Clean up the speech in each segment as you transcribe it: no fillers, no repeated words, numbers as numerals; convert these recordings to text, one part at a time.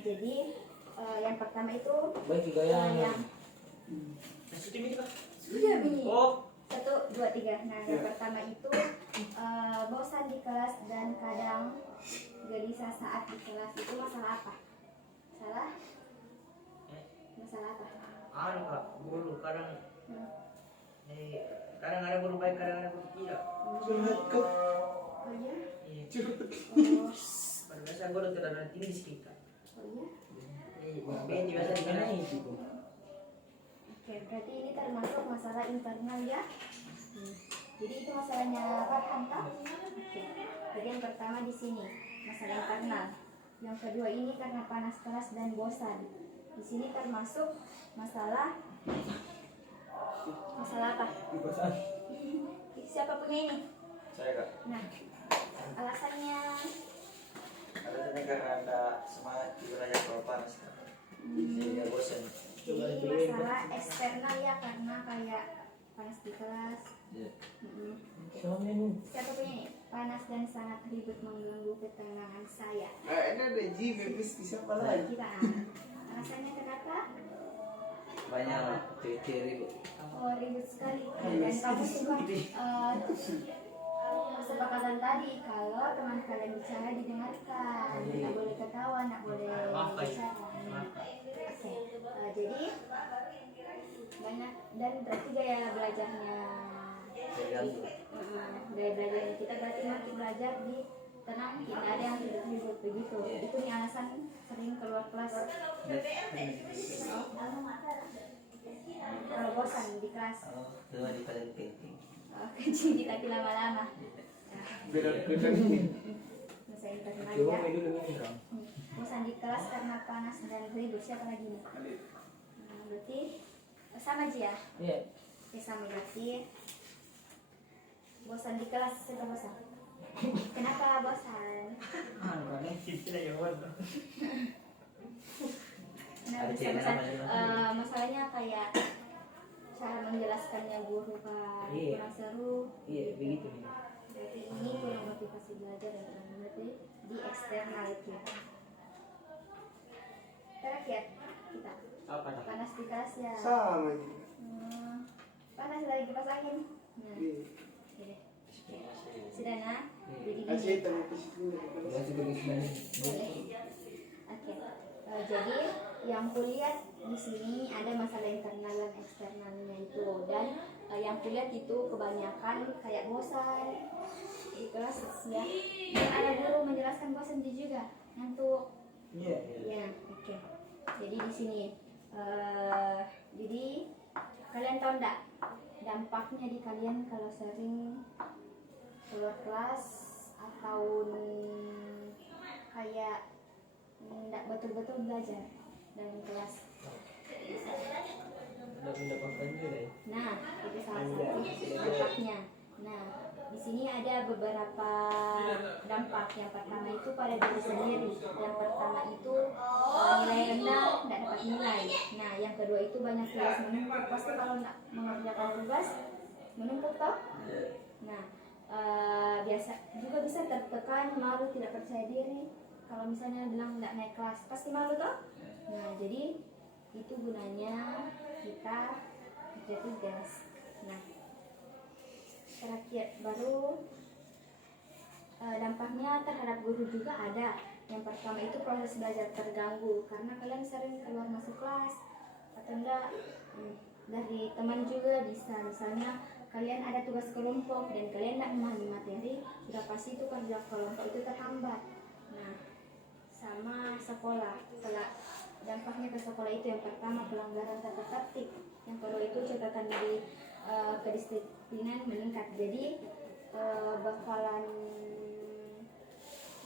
jadi yang pertama itu yang sudah bunyi. Oh. 1, 2, 3. Nah, yang pertama itu bosan di kelas dan kadang gelisah saat di kelas. Itu masalah apa? Masalah apa? Anu Kak, guru kadang kadang ada guru baik, kadang ada guru tidak. Oh iya? Iya. Oh, Pada biasa guru tidak ada tinggi sekitar. oh iya? Beti biasa di mana itu? Oke, berarti ini termasuk masalah internal ya. Jadi itu masalahnya Farhan kan? Oke. Jadi yang pertama di sini masalah internal. Yang kedua ini karena panas kelas dan bosan. Di sini termasuk masalah apa? Siapa punya ini? Saya Kak. Nah, alasannya Alasannya karena ada semangat di belajar kalau panas Kak. Sehingga bosan. jadi masalah eksternal ya, karena kayak panas di kelas. Iya. Siapa punya ini? Panas dan sangat ribet mengganggu ketenangan saya. Ini ada Ji, Bebis, siapa lagi? Kita alasannya kenapa? Banyak teori. Oh, ribut sekali. Dan kamu juga kesepakatan tadi kalau teman kalian bicara didengarkan, tidak boleh ketawa, tidak boleh bicara. Oke, jadi banyak dan berarti gaya belajarnya Tergantung. gaya belajarnya kita berarti makin belajar di tenang, tidak ada yang ribut-ribut begitu. Itu nih alasan sering keluar kelas. Kalau bosan di kelas, Itu di paling penting. kencing di kaki lama-lama. Beda-beda. Masa internal ya. Bosan di kelas karena panas dan ribut. Siapa lagi nih? Nah, berarti sama aja ya? Iya. Oke, sama berarti bosan di kelas. Siapa bosan? Kenapa bosan? Anu kan istilah jawaban. Nah, bisa bosan. Masalahnya kayak cara menjelaskannya guru kan kurang seru. Iya, begitu. Berarti ini kurang motivasi belajar dan berarti di eksternal itu. Terakhir kita Apa dah? panas di kelas ya. Sama Ji. Panas lagi kipas angin. Nah, Iya. oke deh. Sudah nah. Jadi Asyik gini. tamu kesimpulan. Boleh. Oke. Jadi yang kulihat di sini ada masalah internal dan eksternalnya itu, dan yang kulihat itu kebanyakan kayak bosan di kelas ya. Dan ada guru menjelaskan bosan juga ngantuk. Iya. Ya, oke. Jadi di sini, jadi kalian tahu enggak dampaknya di kalian kalau sering keluar kelas atau kayak enggak betul-betul belajar dalam kelas? Udah mendapatkan juga ya. Nah, itu salah satu dampaknya. Nah, di sini ada beberapa dampak. Yang pertama itu pada diri sendiri. Yang pertama itu nilai rendah, tidak dapat nilai. Nah, yang kedua itu banyak tugas menumpuk. Pasti kalau tidak mengerjakan tugas menumpuk toh. Nah, biasa juga bisa tertekan, malu, tidak percaya diri. Kalau misalnya bilang tidak naik kelas, pasti malu toh. Nah, jadi itu gunanya kita kerja tugas. Nah, terakhir baru dampaknya terhadap guru juga ada. Yang pertama itu proses belajar terganggu karena kalian sering keluar masuk kelas atau enggak dari teman juga bisa. Misalnya kalian ada tugas kelompok dan kalian tidak memahami materi, sudah pasti itu kerja kelompok itu terhambat. Nah, sama sekolah, dampaknya ke sekolah itu yang pertama pelanggaran tata tertib, yang kedua itu catatan dari kedisiplinan meningkat. Jadi bakalan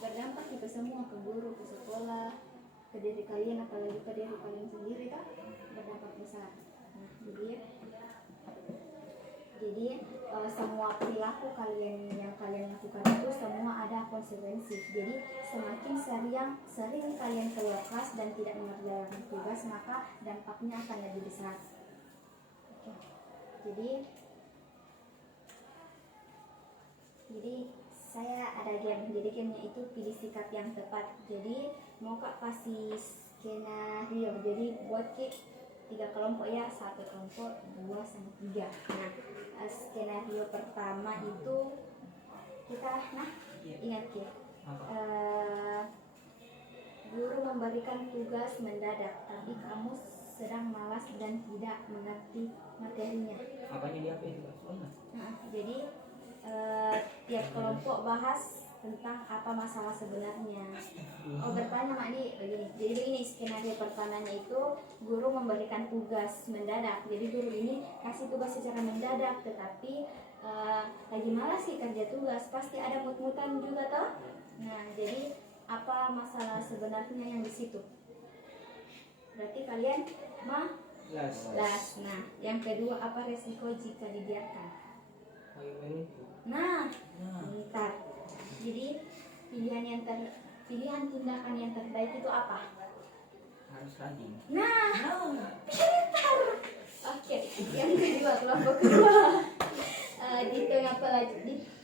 berdampak ke semua, ke guru, ke sekolah, ke diri kalian, apalagi ke diri kalian sendiri kan berdampak besar. Nah, jadi semua perilaku kalian yang kalian lakukan itu semua ada konsekuensi. Jadi semakin sering kalian keluar kelas dan tidak mengerjakan tugas, maka dampaknya akan lebih besar. Oke. Jadi saya ada game. Jadi gamenya itu pilih sikap yang tepat. Jadi mau kak kasih skenario. Jadi buat Ki 3 kelompok ya, 1 kelompok 2 sama 3. Nah, skenario pertama itu kita ingat Ki. Guru memberikan tugas mendadak, tapi kamu sedang malas dan tidak mengerti materinya. Apanya dia apa itu? Nah, jadi tiap kelompok bahas tentang apa masalah sebenarnya. Oh, bertanya Mak Di begini. Jadi begini skenario pertamanya itu guru memberikan tugas mendadak. Jadi guru ini kasih tugas secara mendadak, tetapi lagi malas sih kerja tugas, pasti ada mut-mutan juga toh. Nah, jadi apa masalah sebenarnya yang di situ? Berarti kalian las. Nah, yang kedua apa resiko jika dibiarkan? Nah, bentar. Jadi pilihan tindakan yang terbaik itu apa? Harus rajin. Nah, pintar. Oke, yang kedua kelompok kedua.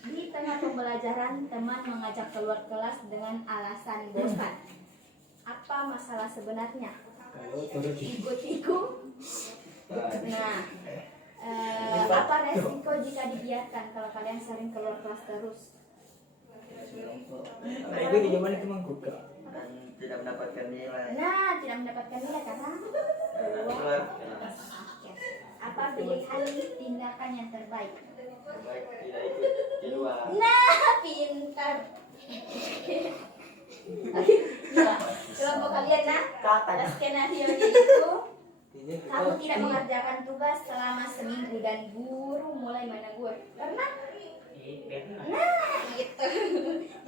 Di tengah pembelajaran teman mengajak keluar kelas dengan alasan bosan. Apa masalah sebenarnya? Kalau turut Ikut-ikut. Nah, apa resiko jika dibiarkan kalau kalian sering keluar kelas terus? nah, itu di zaman itu mengkuka. Dan tidak mendapatkan nilai. Nah, tidak mendapatkan nilai karena keluar. Oke. Apa pilihan tindakan yang terbaik? Terbaik tidak ikut di luar. Nah, pintar. Oke, nah, kelompok kalian skenario itu kamu tidak mengerjakan tugas selama seminggu dan guru mulai menegur karena nah gitu.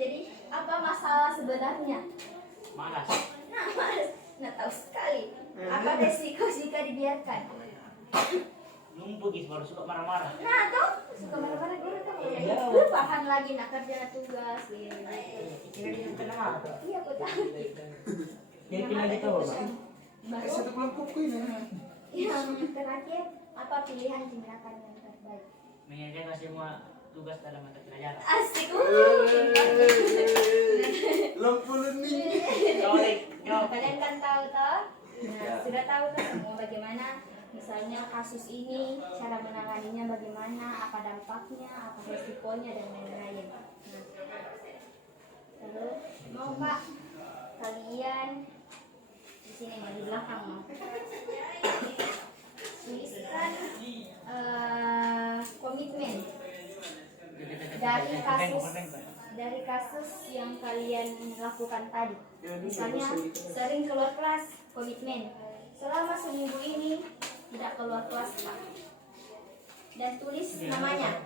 Jadi apa masalah sebenarnya? Malas. Nah, malas. Nah, tahu sekali. Apa resiko jika dibiarkan? Numpuk baru suka marah-marah. Nah, tuh suka marah-marah guru tuh. Iya. Bahan lagi nak kerja tugas gitu. Kira dia kena marah. Iya, aku tahu. Dia pilih lagi tahu apa? Baru Satu kelompokku ini. yang terakhir, apa pilihan tindakan yang terbaik? Mengerjakan semua tugas dalam mata pelajaran. Asik. Lampu lening. Kalian kan tahu toh? Nah, sudah tahu kan semua bagaimana misalnya kasus ini, cara menanganinya bagaimana, apa dampaknya, apa resikonya dan lain-lain. Nah, terus mau Pak kalian di sini mau di belakang mau tuliskan komitmen dari kasus yang kalian lakukan tadi. Misalnya sering keluar kelas, komitmen selama seminggu ini tidak keluar kelas Pak. Dan tulis namanya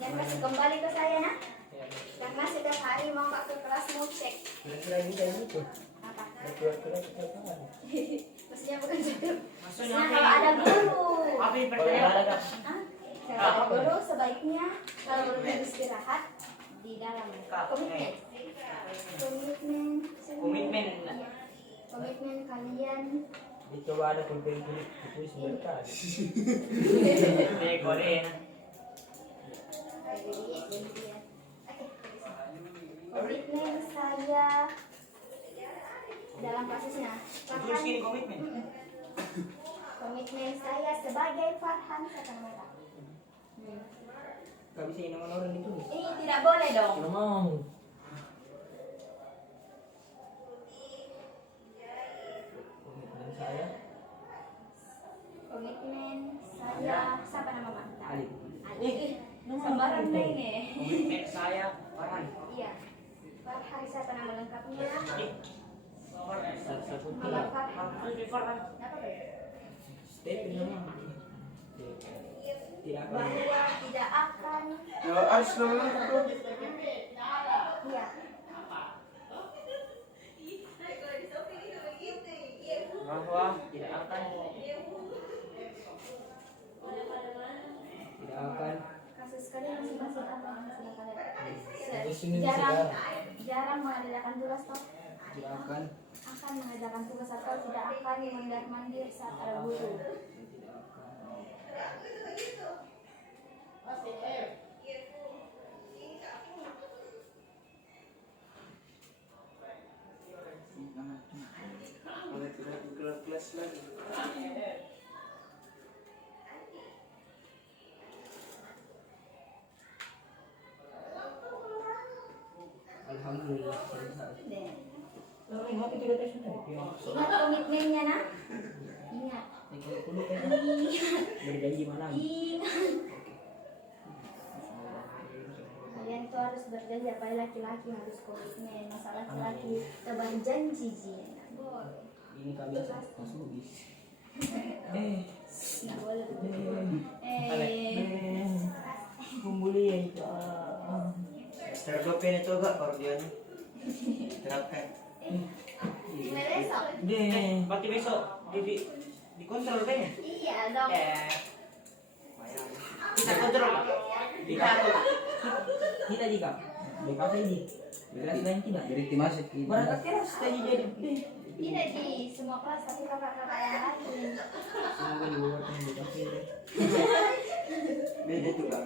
dan kasih kembali ke saya nah. Karena setiap hari mau Pak ke kelas mau cek Kira-kira gitu gitu. apa. Keluar-keluar kita kan. Maksudnya bukan gitu. Maksudnya kalau ada guru. Apa yang pertanyaan? Kalau ada guru sebaiknya kalau guru istirahat di dalam komitmen. Komitmen. Komitmen kalian. Dicoba ada pulpen kulit ditulis berkali. Korea. Komitmen saya dalam kasusnya Terus gini komitmen. komitmen saya sebagai Farhan Satamara. Gak bisa ini nama orang ditulis. Ini tidak boleh dong. Kalau mau. Komitmen saya. Komitmen saya siapa nama Mak? Ali. Ali. Sembarang deh ini. Komitmen saya Farhan. Iya. Farhan siapa nama lengkapnya? Saputra. Muhammad Farhan. Farhan. Apa tuh? Stephen nama. Tidak akan. Bahwa tidak akan. Ya, harus namanya itu. Iya. Bahwa tidak akan. Tidak akan. Kasus kalian masing-masing apa yang sudah kalian? Di sini Jarang mengadakan tugas toh? tidak akan. Akan mengerjakan tugas atau tidak akan mondar-mandir saat ada guru. kelas lagi. Alhamdulillah. Deh. Tapi hati tidak tersentuh. Ingat komitmennya nak. Ingat. Berjanji malam. Ingat. Kalian tuh harus berjanji, apalagi laki-laki harus komitmen. Masa laki-laki tebar janji sih. Nggak boleh. Ini kebiasaan masuk bis. Nggak boleh. Kumbuli ya itu. Terdopen itu gak baru dia nih. Terapkan. Mulai besok. Berarti besok di kontrol kan ya? Iya dong. Kita kontrol. Kita juga. BKP ini. Berarti lain tidak. Berarti masuk ini. Berangkat keras tadi jadi. Tidak di semua kelas, tapi kakak-kakak yang lain. Semoga di luar kan BKP. Beda juga.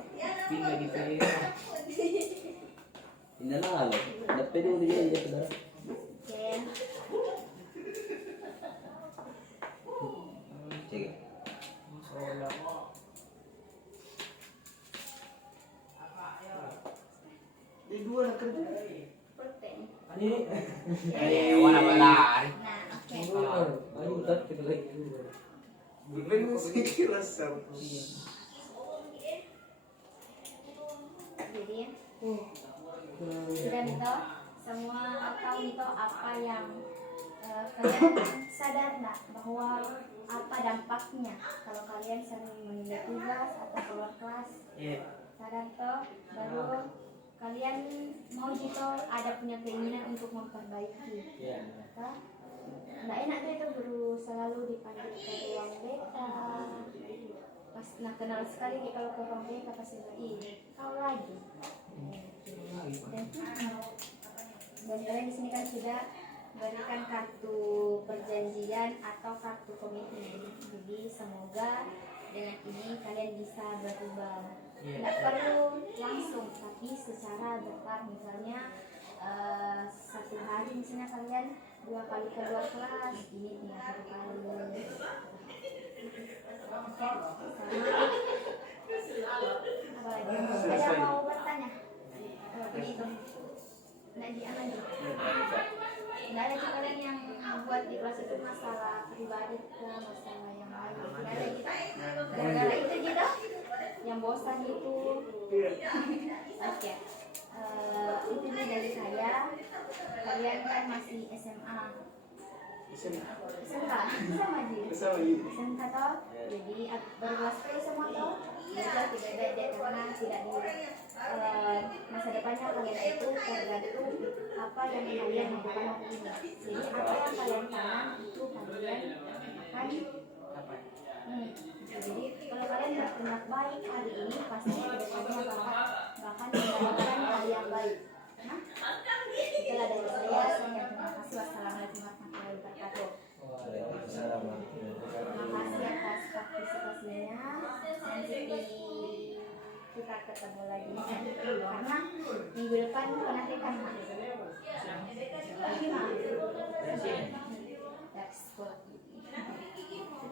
Pindah di PA. Ini lah lo. Dapat dulu dia ya saudara. Oke. Cek. Masalah. Di dua nak kerja. Protein. Ini. Warna benar. Nah, oke. Ayo udah kita lagi. Bener sih kira sama. Jadi sudah Mito, semua tahu Mito apa yang kalian sadar nggak bahwa apa dampaknya kalau kalian sering menunda tugas atau keluar kelas? Sadar toh, baru kalian mau gitu ada punya keinginan untuk memperbaiki. Toh? Nggak enak tuh itu guru selalu dipanggil ke ruang beta. Pas nah kenal sekali kalau ke ruang beta pasti kau lagi. Dan kalian di sini kan sudah berikan kartu perjanjian atau kartu komitmen. Jadi semoga dengan ini kalian bisa berubah. Tidak perlu langsung, tapi secara bertahap. Misalnya satu hari misalnya kalian 2 kali keluar kelas, ini tinggal 1 kali. Oke, apa lagi? Ada mau bertanya? Begitu. Nggak diaman juga. Nggak ada sih kalian yang buat di kelas itu masalah pribadi ke masalah yang lain. Nggak ada gitu. Gara-gara itu gitu. Yang bosan itu. Oke. Intinya dari saya, kalian kan masih SMA. SMK sama aja. SMK toh. Jadi berkelas semua toh. Belajar tidak beda karena tidak di masa depannya kalian itu tergantung apa yang kalian lakukan hari ini. Jadi apa yang kalian tanam itu kalian akan jadi kalau kalian bertindak baik hari ini pasti kedepannya bahkan mendapatkan hal yang baik. Nah, itulah dari saya. Terima kasih. Wassalamualaikum warahmatullahi wabarakatuh. Terima kasih atas partisipasinya. Nanti kita ketemu lagi karena minggu depan penarikan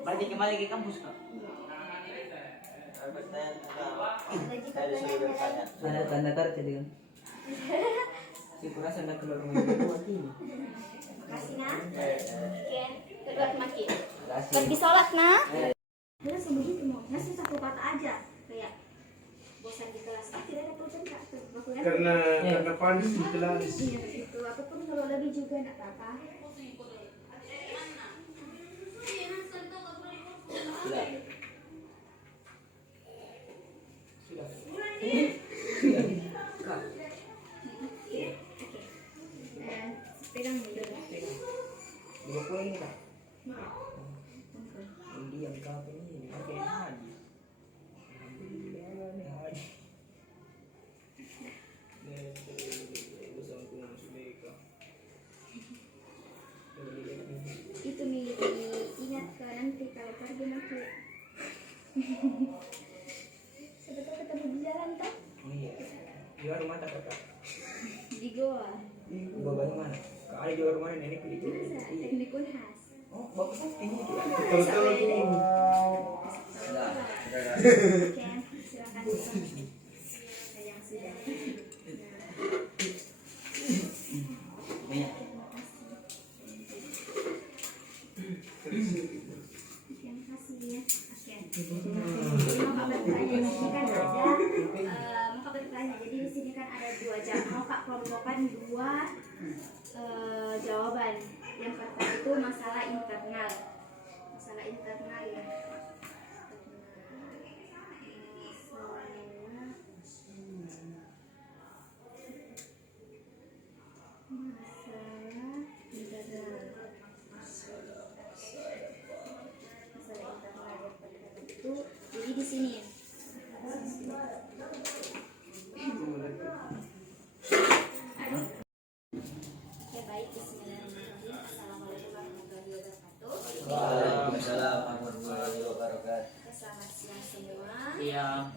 Balik kembali ke kampus kak. Saya disuruh bertanya. Ada tanda kartu dia. Si kurasa anda keluar rumah itu mati. Makasih nah. Oke, kedua makin. Kasih. Pergi sholat nah. Terus yang begitu mau ngasih satu kata aja kayak bosan di kelas tidak ada program kak tuh. Karena panas di kelas. Iya itu apapun kalau lebih juga nggak apa-apa. Sudah. Kak. Pegang dulu. Dua poin kak. Ini yang kau ini pakai haji. Haji. Itu milik ingat ke nanti kalau pergi nanti. Sebetulnya ketemu di jalan kan? Iya. Di rumah tak kak. Di goa. Bawa mana? Kali di rumah nenek di Bisa teknik Unhas. Oh bagus Tahu-tahu lagi. Sudah, sudah kan? Oke, silakan. Yang sudah. Banyak. Terima kasih ya. Oke. Jadi mau Kak bertanya di sini kan ada mau Kak bertanya. Jadi di sini kan ada 2 jam. Mau Kak kelompokkan 2 jawaban. Yang pertama itu masalah internal. Masalah internal ya. Jadi di sini oke, baik. Bismillahirrahmanirrahim. Assalamualaikum warahmatullahi wabarakatuh. Waalaikumsalam warahmatullahi wabarakatuh. Selamat siang semua. Iya.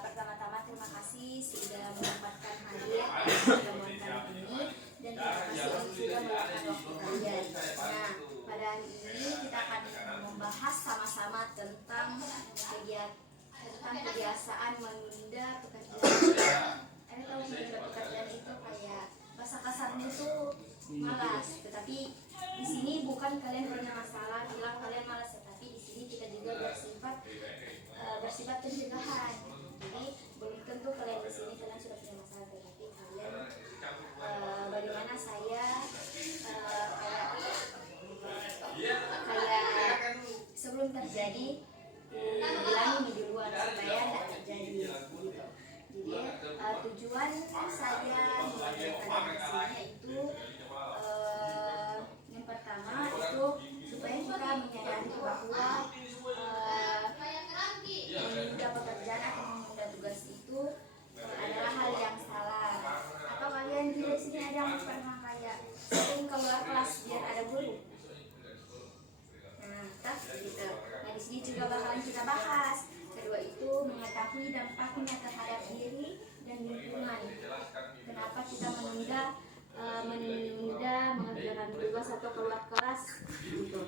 Pertama-tama terima kasih sudah menyempatkan hadir di pertemuan kali ini, dan terima kasih sudah meluangkan waktu kalian. Nah, pada hari ini kita akan membahas sama-sama tentang kebiasaan menunda pekerjaan. Kalau menunda pekerjaan itu kayak bahasa kasarnya itu malas, tetapi di sini bukan kalian punya masalah bilang kalian malas, tetapi di sini kita juga bersifat pencegahan. Jadi belum tentu kalian di sini kalian sudah punya masalah, tetapi kalian bagaimana saya kayak sebelum terjadi bilang ini duluan supaya tidak terjadi gitu. Jadi tujuan saya mengajarkan di sini itu yang pertama itu supaya kita menyadari bahwa menunda pekerjaan atau menunda tugas itu adalah hal yang salah. Atau kalian di sini ada yang pernah kayak sering keluar kelas biar ada guru? Nah, gitu. Nah, di sini juga bakalan kita bahas. Kedua itu mengetahui dampaknya terhadap diri dan lingkungan. Kenapa kita menunda mengerjakan tugas atau keluar kelas gitu.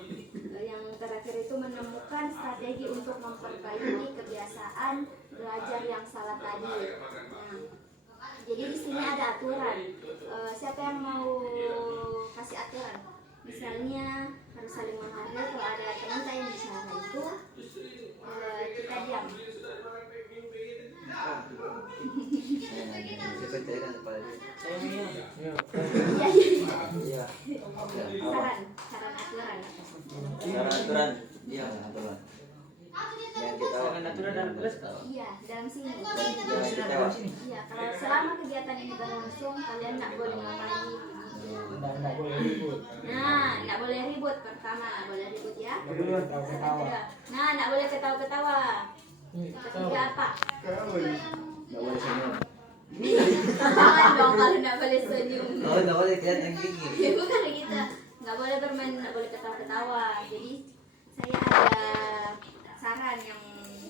Yang terakhir itu menemukan strategi untuk memperbaiki kebiasaan belajar yang salah tadi. Nah, jadi di sini ada aturan. Siapa yang mau kasih aturan? Misalnya harus saling menghargai. Kalau ada teman saya yang bicara itu kita diam. Siapa yang tanya kepada dia? Iya. Saran aturan. Cara aturan. Iya, aturan. Yang kita Aturan dalam kelas. Iya, dalam sini. Jangan ketawa. Iya, kalau selama kegiatan ini berlangsung kalian nggak boleh ngapain. Enggak boleh ribut. Nah, nggak boleh ribut. Pertama, nggak boleh ribut ya. Enggak boleh ketawa. Nah, nggak boleh ketawa-ketawa. Ketiga apa? Nggak boleh senyum. Jangan dong kalau nggak boleh senyum. Oh, nggak boleh kelihatan gigi. Ya bukan gitu. Nggak boleh bermain, nggak boleh ketawa-ketawa. Jadi saya ada saran yang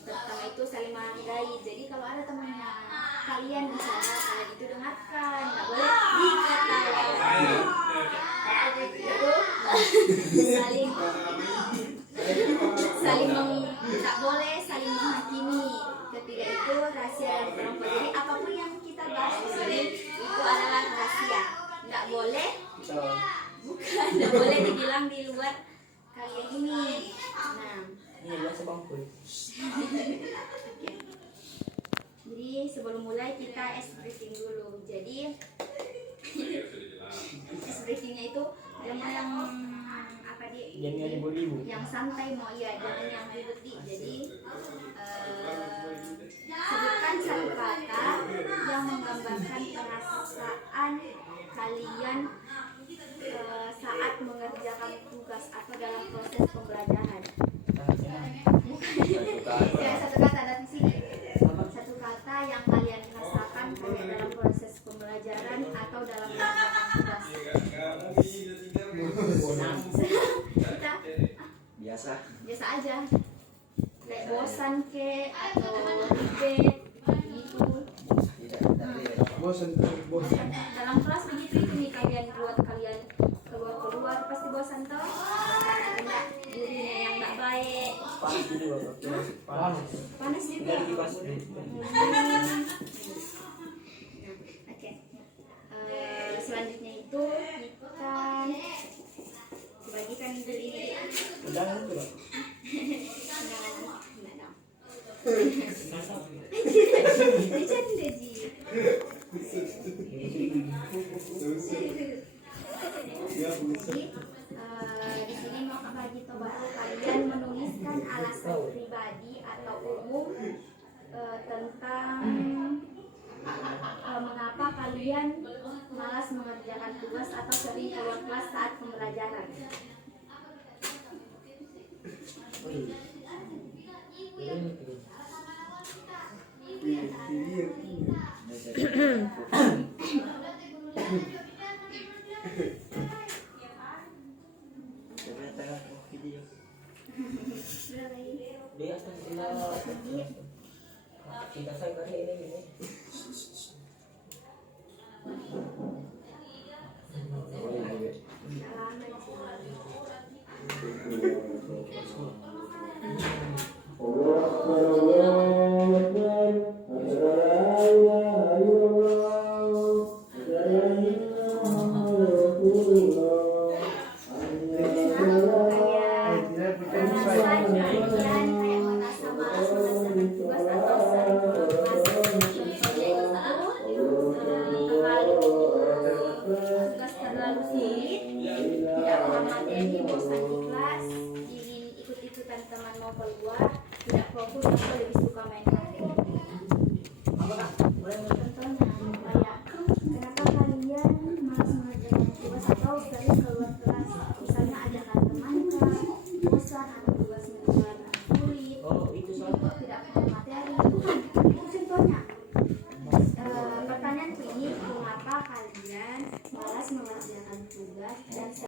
pertama itu saling menghargai. Jadi kalau ada temannya kalian bicara, kalian itu dengarkan, nggak boleh diketawakan. Itu nggak boleh saling menghakimi. Ketiga itu rahasia yang terlampau. Jadi apapun yang kita bahas di sini itu adalah rahasia. Nggak boleh, nggak boleh dibilang di luar kalian ini. Nah, Ini biasa bangkul. jadi sebelum mulai kita ice breaking dulu. Jadi ice breakingnya itu yang apa di? Jangan ribut-ribut. Yang santai mau ya, jangan yang ribet di. Jadi sebutkan satu kata yang menggambarkan perasaan kalian saat mengerjakan tugas atau dalam proses pembelajaran. Ya, satu kata dari sini. Satu kata yang kalian rasakan kayak dalam proses pembelajaran atau dalam mengerjakan tugas. Kita Biasa. biasa aja. Kayak bosan ke atau ribet gitu. Tidak. Bosan. Dalam kelas begitu itu nih kalian buat kalian keluar pasti bosan toh. Karena panas dulu Bapak. Panas. Panas juga. Tinggal kipas dulu. Oke. Selanjutnya itu kita bagikan dulu. Udah itu Pak. Bercanda Ji. Jadi, di sini mau bagi coba kalian menuliskan alasan pribadi atau umum tentang mengapa kalian malas mengerjakan tugas atau sering keluar kelas saat pembelajaran. Coba yang tengah video. Di atas tidak saya kali ini. Tugas terlalu sulit, tidak paham materi, bosan di kelas, ingin ikut-ikutan teman mau keluar, tidak fokus atau lebih suka main HP. Contohnya kayak kenapa kalian malas mengerjakan tugas atau sering keluar kelas, misalnya ajakan teman kah, bosan atau tugasnya terlalu sulit, Oh, itu soalnya. tidak paham materi, bukan, itu contohnya. Pertanyaan ini, mengapa kalian malas mengerjakan tugas dan